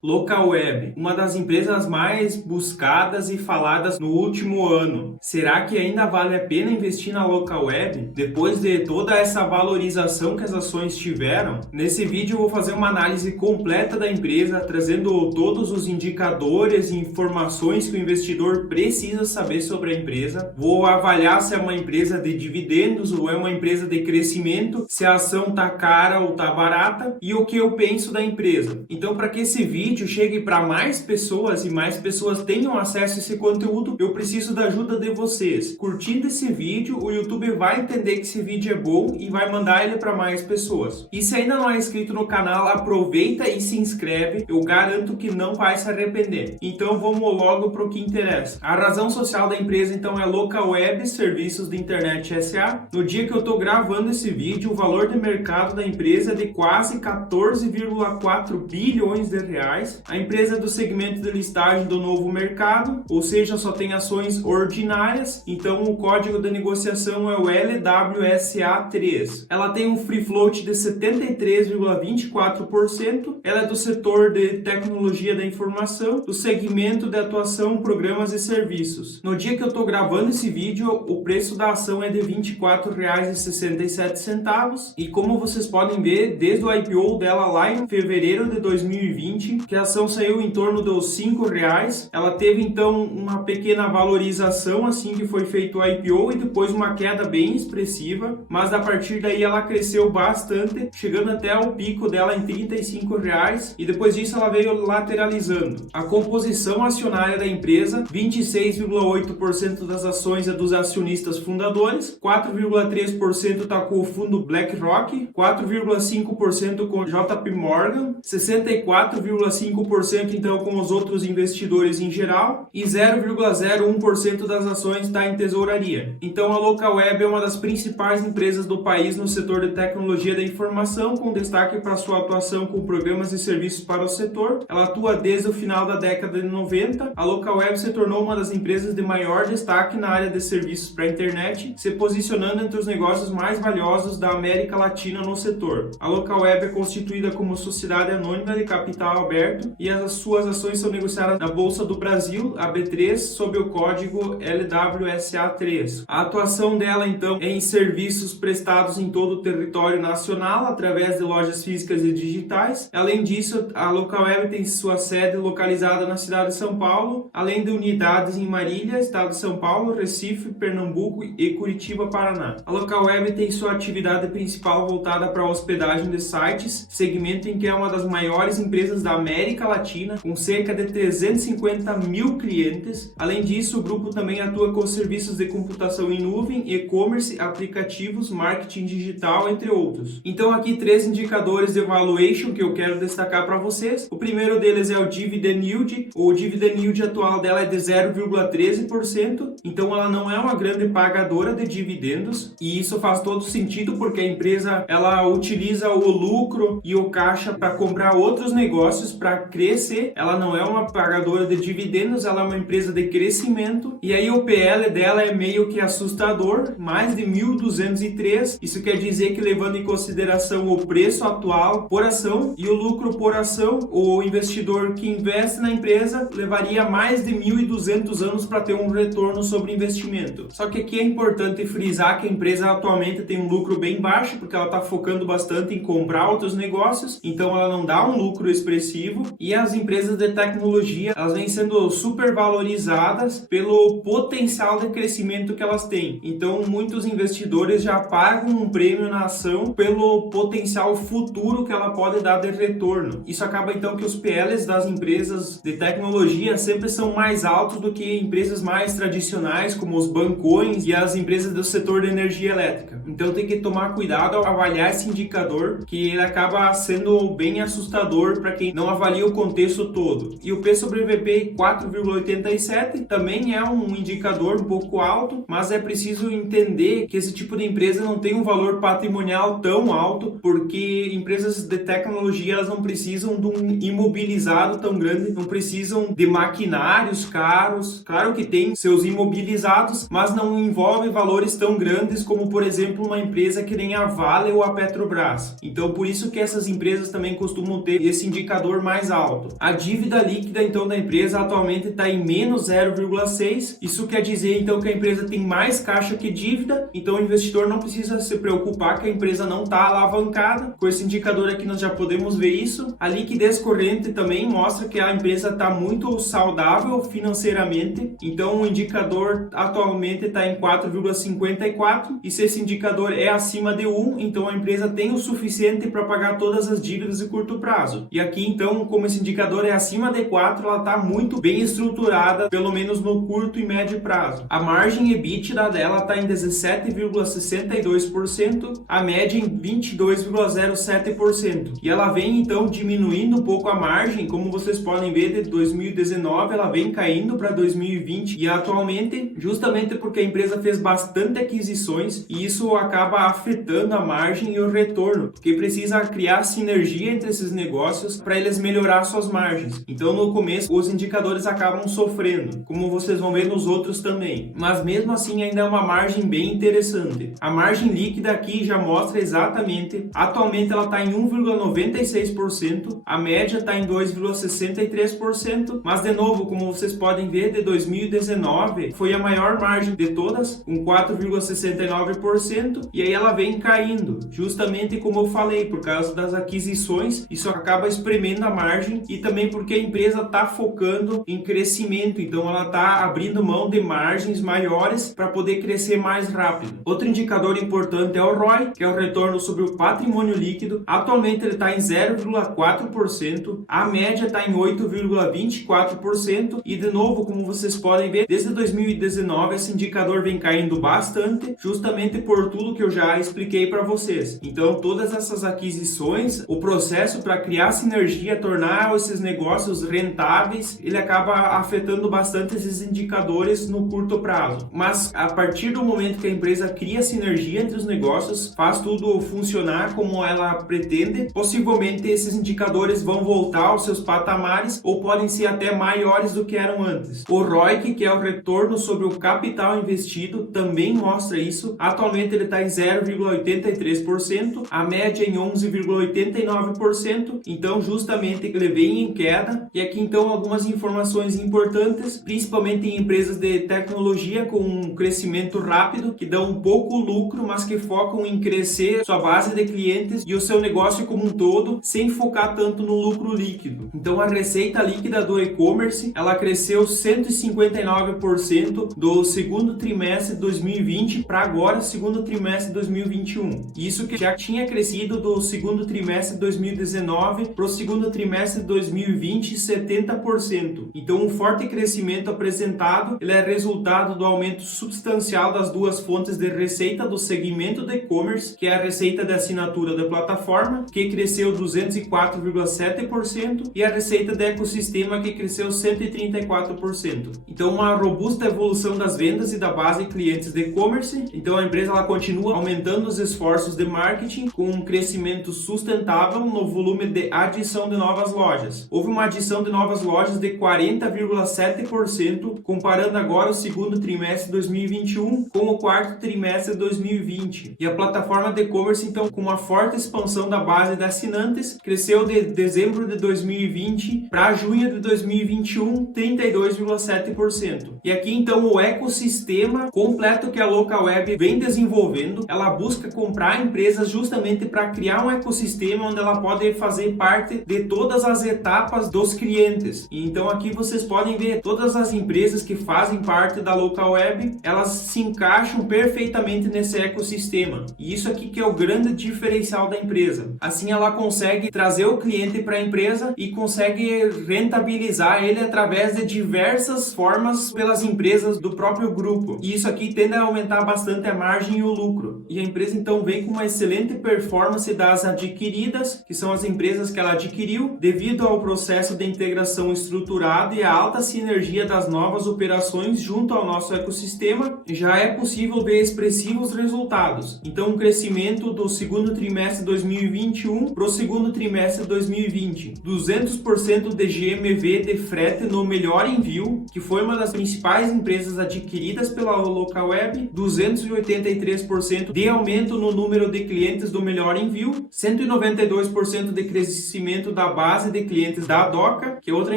Localweb, uma das empresas mais buscadas e faladas no último ano. Será que ainda vale a pena investir na Localweb depois de toda essa valorização que as ações tiveram? Nesse vídeo eu vou fazer uma análise completa da empresa, trazendo todos os indicadores e informações que o investidor precisa saber sobre a empresa. Vou avaliar se é uma empresa de dividendos ou é uma empresa de crescimento, se a ação está cara ou está barata e o que eu penso da empresa. Então, para que esse vídeo chegue para mais pessoas e mais pessoas tenham acesso a esse conteúdo, eu preciso da ajuda de vocês. Curtindo esse vídeo, o YouTube vai entender que esse vídeo é bom e vai mandar ele para mais pessoas. E se ainda não é inscrito no canal, aproveita e se inscreve, eu garanto que não vai se arrepender. Então vamos logo para o que interessa. A razão social da empresa então é Localweb Serviços de Internet S.A. No dia que eu estou gravando esse vídeo, o valor de mercado da empresa é de quase 14,4 bilhões de reais. A empresa é do segmento de listagem do novo mercado, ou seja, só tem ações ordinárias, então o código de negociação é o LWSA3. Ela tem um free float de 73,24%, ela é do setor de tecnologia da informação, do segmento de atuação, programas e serviços. No dia que eu estou gravando esse vídeo, o preço da ação é de R$ 24,67 e como vocês podem ver, desde o IPO dela lá em fevereiro de 2020, que a ação saiu em torno dos R$ 5,00. Ela teve então uma pequena valorização assim que foi feito o IPO e depois uma queda bem expressiva, mas a partir daí ela cresceu bastante, chegando até o pico dela em R$ 35,00 e depois disso ela veio lateralizando. A composição acionária da empresa, 26,8% das ações é dos acionistas fundadores, 4,3% está com o fundo BlackRock, 4,5% com JP Morgan, 64,5% então com os outros investidores em geral e 0,01% das ações está em tesouraria. Então a Localweb é uma das principais empresas do país no setor de tecnologia da informação, com destaque para sua atuação com programas e serviços para o setor. Ela atua desde o final da década de 90. A Localweb se tornou uma das empresas de maior destaque na área de serviços para a internet, se posicionando entre os negócios mais valiosos da América Latina no setor. A Localweb é constituída como sociedade anônima de capital aberto e as suas ações são negociadas na Bolsa do Brasil, a B3, sob o código LWSA3. A atuação dela, então, é em serviços prestados em todo o território nacional, através de lojas físicas e digitais. Além disso, a Localweb tem sua sede localizada na cidade de São Paulo, além de unidades em Marília, estado de São Paulo, Recife, Pernambuco e Curitiba, Paraná. A Localweb tem sua atividade principal voltada para a hospedagem de sites, segmento em que é uma das maiores empresas da América Latina, com cerca de 350 mil clientes. Além disso, o grupo também atua com serviços de computação em nuvem, e-commerce, aplicativos, marketing digital, entre outros. Então aqui três indicadores de valuation que eu quero destacar para vocês. O primeiro deles é o Dividend Yield. O Dividend Yield atual dela é de 0,13%, então ela não é uma grande pagadora de dividendos e isso faz todo sentido porque a empresa ela utiliza o lucro e o caixa para comprar outros negócios para crescer. Ela não é uma pagadora de dividendos, ela é uma empresa de crescimento e aí o PL dela é meio que assustador, mais de 1.203. Isso quer dizer que, levando em consideração o preço atual por ação e o lucro por ação, o investidor que investe na empresa levaria mais de 1.200 anos para ter um retorno sobre investimento. Só que aqui é importante frisar que a empresa atualmente tem um lucro bem baixo porque ela está focando bastante em comprar outros negócios, então ela não dá um lucro expressivo. E as empresas de tecnologia, elas vêm sendo super valorizadas pelo potencial de crescimento que elas têm. Então, muitos investidores já pagam um prêmio na ação pelo potencial futuro que ela pode dar de retorno. Isso acaba então que os PLs das empresas de tecnologia sempre são mais altos do que empresas mais tradicionais, como os bancões e as empresas do setor de energia elétrica. Então, tem que tomar cuidado ao avaliar esse indicador, que ele acaba sendo bem assustador para quem não avalia o contexto todo. E o P sobre VP 4,87 também é um indicador um pouco alto, mas é preciso entender que esse tipo de empresa não tem um valor patrimonial tão alto, porque empresas de tecnologia elas não precisam de um imobilizado tão grande, não precisam de maquinários caros. Claro que tem seus imobilizados, mas não envolve valores tão grandes como, por exemplo, uma empresa que nem a Vale ou a Petrobras. Então, por isso que essas empresas também costumam ter esse indicador mais alto. A dívida líquida então da empresa atualmente está em menos 0,6. Isso quer dizer então que a empresa tem mais caixa que dívida, então o investidor não precisa se preocupar que a empresa não está alavancada. Com esse indicador aqui nós já podemos ver isso. A liquidez corrente também mostra que a empresa está muito saudável financeiramente, então o indicador atualmente está em 4,54, e se esse indicador é acima de 1, então a empresa tem o suficiente para pagar todas as dívidas de curto prazo. E aqui então, como esse indicador é acima de 4, ela está muito bem estruturada, pelo menos no curto e médio prazo. A margem EBITDA dela está em 17,62%, a média em 22,07%. E ela vem então diminuindo um pouco a margem, como vocês podem ver, de 2019 ela vem caindo para 2020 e atualmente, justamente porque a empresa fez bastante aquisições e isso acaba afetando a margem e o retorno, porque precisa criar sinergia entre esses negócios para eles melhorar suas margens. Então no começo os indicadores acabam sofrendo, como vocês vão ver nos outros também, mas mesmo assim ainda é uma margem bem interessante. A margem líquida aqui já mostra exatamente, atualmente ela está em 1,96%, a média está em 2,63%, mas de novo, como vocês podem ver, de 2019 foi a maior margem de todas, com 4,69%, e aí ela vem caindo, justamente como eu falei, por causa das aquisições, isso acaba espremendo a margem e também porque a empresa está focando em crescimento, então ela está abrindo mão de margens maiores para poder crescer mais rápido. Outro indicador importante é o ROI, que é o retorno sobre o patrimônio líquido. Atualmente ele está em 0,4%, a média está em 8,24% e de novo, como vocês podem ver, desde 2019 esse indicador vem caindo bastante, justamente por tudo que eu já expliquei para vocês. Então todas essas aquisições, o processo para criar sinergia, tornar esses negócios rentáveis, ele acaba afetando bastante esses indicadores no curto prazo. Mas a partir do momento que a empresa cria sinergia entre os negócios, faz tudo funcionar como ela pretende, possivelmente esses indicadores vão voltar aos seus patamares ou podem ser até maiores do que eram antes. O ROIC, que é o retorno sobre o capital investido, também mostra isso. Atualmente ele está em 0,83%, a média em 11,89%, então justamente ele vem em queda. E aqui então algumas informações importantes, principalmente em empresas de tecnologia com um crescimento rápido, que dão um pouco lucro, mas que focam em crescer sua base de clientes e o seu negócio como um todo, sem focar tanto no lucro líquido. Então a receita líquida do e-commerce, ela cresceu 159% do segundo trimestre de 2020 para agora, segundo trimestre de 2021. Isso que já tinha crescido do segundo trimestre de 2019 para o segundo trimestre de 2020, 70%. Então um forte crescimento apresentado, ele é resultado do aumento substancial das duas fontes de receita do segmento do e-commerce, que é a receita de assinatura da plataforma, que cresceu 204,7%, e a receita de ecossistema, que cresceu 134%. Então uma robusta evolução das vendas e da base de clientes de e-commerce. Então a empresa ela continua aumentando os esforços de marketing com um crescimento sustentável no volume de adição de novas lojas. Houve uma adição de novas lojas de 40,7%, comparando agora o segundo trimestre de 2021 com o quarto trimestre de 2020. E a plataforma de e-commerce, então, com uma forte expansão da base de assinantes, cresceu de dezembro de 2020 para junho de 2021, 32,7%. E aqui, então, o ecossistema completo que a Localweb vem desenvolvendo, ela busca comprar empresas justamente para criar um ecossistema onde ela pode fazer parte de todas as etapas dos clientes. E então aqui vocês podem ver todas as empresas que fazem parte da Localweb, elas se encaixam perfeitamente nesse ecossistema. E isso aqui que é o grande diferencial da empresa. Assim ela consegue trazer o cliente para a empresa e consegue rentabilizar ele através de diversas formas pelas empresas do próprio grupo. E isso aqui tende a aumentar bastante a margem e o lucro. E a empresa então vem com uma excelente performance das adquiridas, que são as empresas que ela adquiriu, devido ao processo de integração estruturado e a alta sinergia das novas operações junto ao nosso ecossistema, já é possível ver expressivos resultados. Então, um crescimento do segundo trimestre de 2021 para o segundo trimestre de 2020. 200% de GMV de frete no Melhor Envio, que foi uma das principais empresas adquiridas pela Localweb. 283% de aumento no número de clientes do Melhor Envio. 192% de crescimento da base de clientes da Doca, que é outra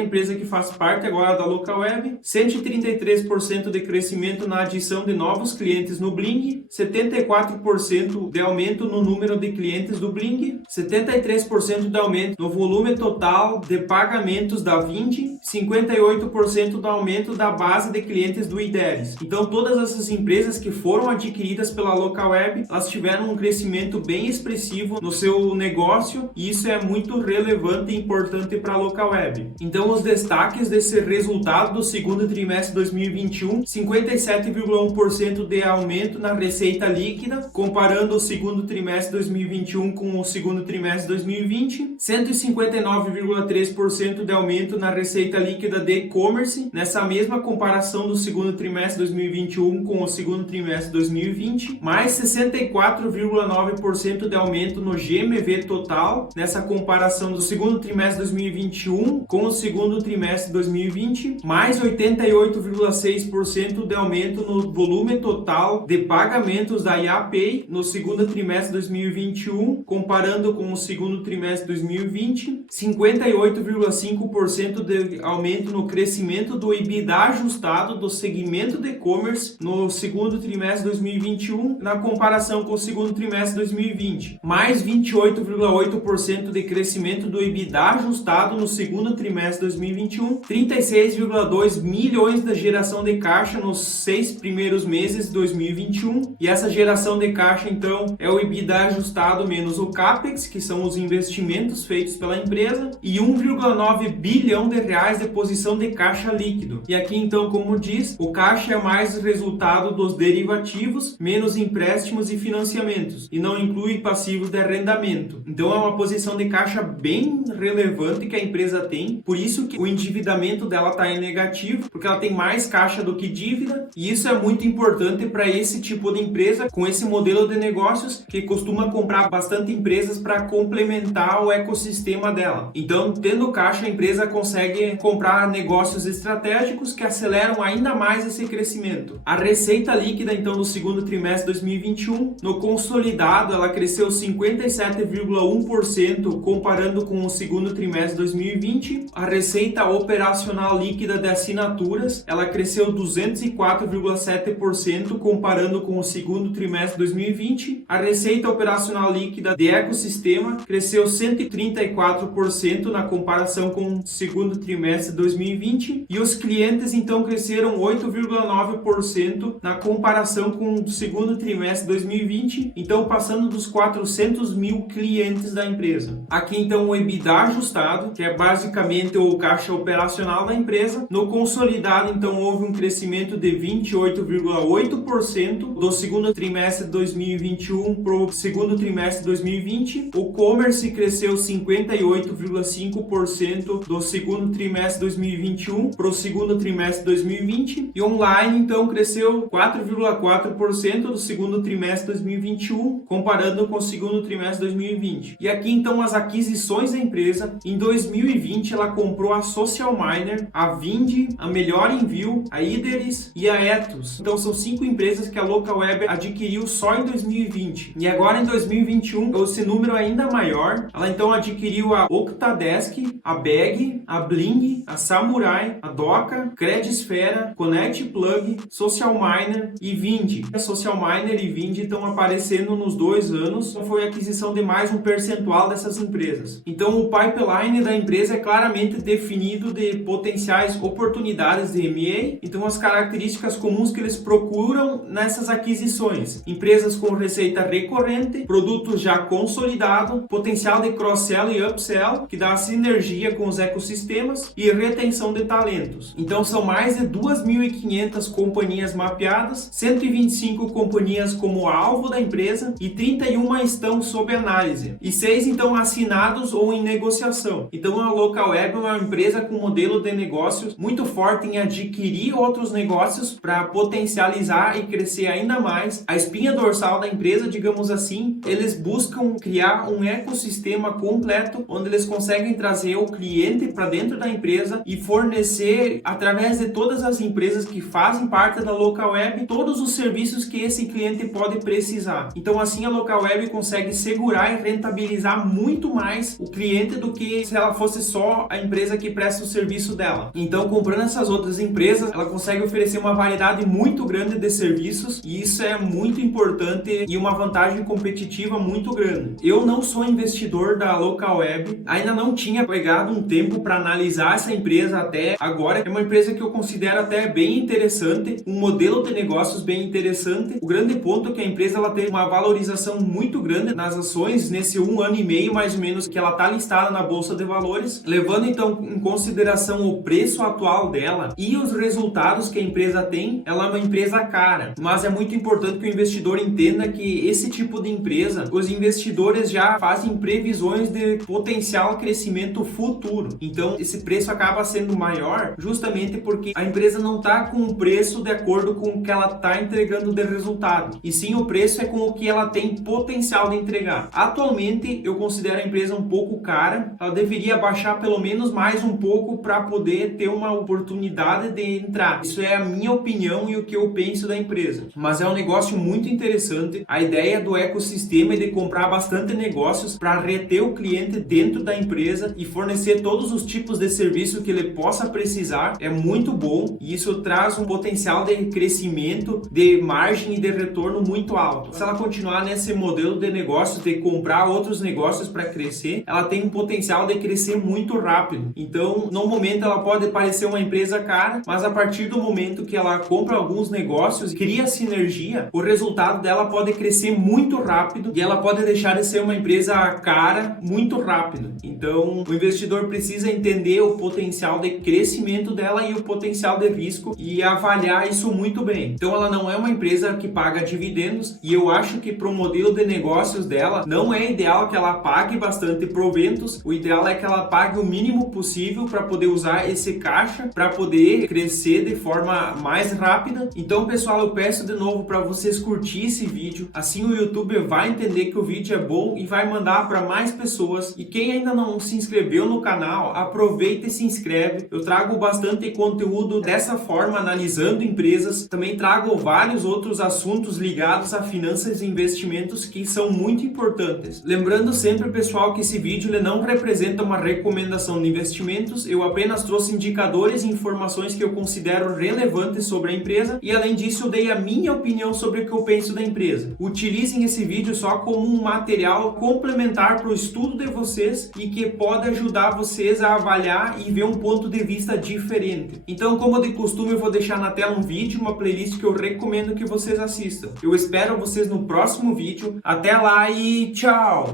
empresa que faz parte agora da Localweb, 133% de crescimento na adição de novos clientes no Bling, 74% de aumento no número de clientes do Bling, 73% de aumento no volume total de pagamentos da Vindi, 58% do aumento da base de clientes do IDERES. Então todas essas empresas que foram adquiridas pela Localweb, elas tiveram um crescimento bem expressivo no seu negócio e isso é muito relevante e importante para a Localweb. Então os destaques desse resultado do segundo trimestre de 2021, 57,1% de aumento na receita líquida, comparando o segundo trimestre de 2021 com o segundo trimestre de 2020, 159,3% de aumento na receita líquida de e-commerce, nessa mesma comparação do segundo trimestre de 2021 com o segundo trimestre de 2020, mais 64,9% de aumento no GMV total, nessa comparação do segundo trimestre de 2021 com o segundo trimestre de 2020, mais 88,6% de aumento no volume total de pagamentos da Yapay no segundo trimestre de 2021, comparando com o segundo trimestre de 2020, 58,5% de aumento no crescimento do EBITDA ajustado do segmento de e-commerce no segundo trimestre de 2021, na comparação com o segundo trimestre de 2020, mais 28,8% de crescimento do EBITDA ajustado no segundo trimestre de 2021, 36,2 milhões da geração de caixa nos 6 primeiros meses de 2021, e essa geração de caixa então é o EBITDA ajustado menos o CAPEX, que são os investimentos feitos pela empresa, e 1,9 bilhão de reais de posição de caixa líquido. E aqui então, como diz, o caixa é mais resultado dos derivativos menos empréstimos e financiamentos, e não inclui passivos de arrendamento. Então é uma posição de caixa bem relevante que a empresa tem, por isso que o endividamento dela está em negativo, porque ela tem mais caixa do que dívida, e isso é muito importante para esse tipo de empresa, com esse modelo de negócios, que costuma comprar bastante empresas para complementar o ecossistema dela. Então, tendo caixa, a empresa consegue comprar negócios estratégicos que aceleram ainda mais esse crescimento. A receita líquida, então, no segundo trimestre de 2021, no consolidado, ela cresceu 57,1% comparando com o segundo trimestre de 2020. A receita operacional líquida de assinaturas, ela cresceu 204,7% comparando com o segundo trimestre de 2020. A receita operacional líquida de ecossistema cresceu 134% na comparação com o segundo trimestre de 2020. E os clientes, então, cresceram 8,9% na comparação com o segundo trimestre de 2020, então passando dos 400 mil clientes da empresa. Aqui, então, o EBITDA ajustado, que é basicamente o caixa operacional da empresa. No consolidado, então, houve um crescimento de 28,8% do segundo trimestre de 2021 para o segundo trimestre de 2020. O commerce cresceu 58,5% do segundo trimestre de 2021 para o segundo trimestre de 2020. E online, então, cresceu 4,4% do segundo trimestre de 2021, comparando com o segundo trimestre de 2020. E aqui, então, as aquisições da empresa. Em 2020, ela comprou a Social Miner, a Vindi, a Melhor Envio, a IDERES e a Etos. Então, são 5 empresas que a Localweb adquiriu só em 2020. E agora, em 2021, esse número é ainda maior. Ela, então, adquiriu a Octadesk, a Bag, a Bling, a Samurai, a Doca, Credisfera, Connect Plug, Social Miner e Vindi. A Social Miner e Vindi estão aparecendo nos 2 anos. Então, foi a aquisição de mais um percentual dessas empresas. Então, o pipeline da empresa é claramente definido de potenciais oportunidades de M&A. Então, as características comuns que eles procuram nessas aquisições: empresas com receita recorrente, produtos já consolidado, potencial de cross-sell e upsell, que dá sinergia com os ecossistemas, e retenção de talentos. Então, são mais de 2.500 companhias mapeadas, 125 companhias como alvo da empresa e 31 estão sob análise, e 6 então assinados ou em negociação. Então, a Localweb é uma empresa com modelo de negócios muito forte em adquirir outros negócios para potencializar e crescer ainda mais. A espinha dorsal da empresa, digamos assim, eles buscam criar um ecossistema completo onde eles conseguem trazer o cliente para dentro da empresa e fornecer, através de todas as empresas que fazem parte da Localweb, todos os serviços que esse cliente pode precisar. Então, assim, a Localweb consegue segurar e rentabilizar muito mais o cliente diferente do que se ela fosse só a empresa que presta o serviço dela. Então, comprando essas outras empresas, ela consegue oferecer uma variedade muito grande de serviços e isso é muito importante e uma vantagem competitiva muito grande. Eu não sou investidor da Localweb, ainda não tinha pegado um tempo para analisar essa empresa até agora. É uma empresa que eu considero até bem interessante, um modelo de negócios bem interessante. O grande ponto é que a empresa ela tem uma valorização muito grande nas ações nesse 1 ano e meio mais ou menos que ela está listada na Bolsa de Valores, levando então em consideração o preço atual dela e os resultados que a empresa tem. Ela é uma empresa cara, mas é muito importante que o investidor entenda que esse tipo de empresa, os investidores já fazem previsões de potencial crescimento futuro. Então esse preço acaba sendo maior justamente porque a empresa não está com o preço de acordo com o que ela está entregando de resultado, e sim o preço é com o que ela tem potencial de entregar. Atualmente eu considero a empresa um pouco cara, ela deveria baixar pelo menos mais um pouco para poder ter uma oportunidade de entrar. Isso é a minha opinião e o que eu penso da empresa, mas é um negócio muito interessante. A ideia do ecossistema é de comprar bastante negócios para reter o cliente dentro da empresa e fornecer todos os tipos de serviço que ele possa precisar. É muito bom e isso traz um potencial de crescimento, de margem e de retorno muito alto. Se ela continuar nesse modelo de negócio de comprar outros negócios para crescer, ela tem um potencial de crescer muito rápido. Então, no momento ela pode parecer uma empresa cara, mas a partir do momento que ela compra alguns negócios, cria sinergia, o resultado dela pode crescer muito rápido e ela pode deixar de ser uma empresa cara muito rápido. Então, o investidor precisa entender o potencial de crescimento dela e o potencial de risco e avaliar isso muito bem. Então, ela não é uma empresa que paga dividendos e eu acho que para o modelo de negócios dela, não é ideal que ela pague bastante proventos. O ideal é que ela pague o mínimo possível para poder usar esse caixa para poder crescer de forma mais rápida. Então, pessoal, eu peço de novo para vocês curtir esse vídeo, assim o YouTube vai entender que o vídeo é bom e vai mandar para mais pessoas. E quem ainda não se inscreveu no canal, aproveita e se inscreve. Eu trago bastante conteúdo dessa forma, analisando empresas. Também trago vários outros assuntos ligados a finanças e investimentos que são muito importantes. Lembrando sempre, pessoal, que esse vídeo ele não representa uma recomendação de investimentos. Eu apenas trouxe indicadores e informações que eu considero relevantes sobre a empresa e, além disso, eu dei a minha opinião sobre o que eu penso da empresa. Utilizem esse vídeo só como um material complementar para o estudo de vocês e que pode ajudar vocês a avaliar e ver um ponto de vista diferente. Então, como de costume, eu vou deixar na tela um vídeo, uma playlist que eu recomendo que vocês assistam. Eu espero vocês no próximo vídeo. Até lá e tchau!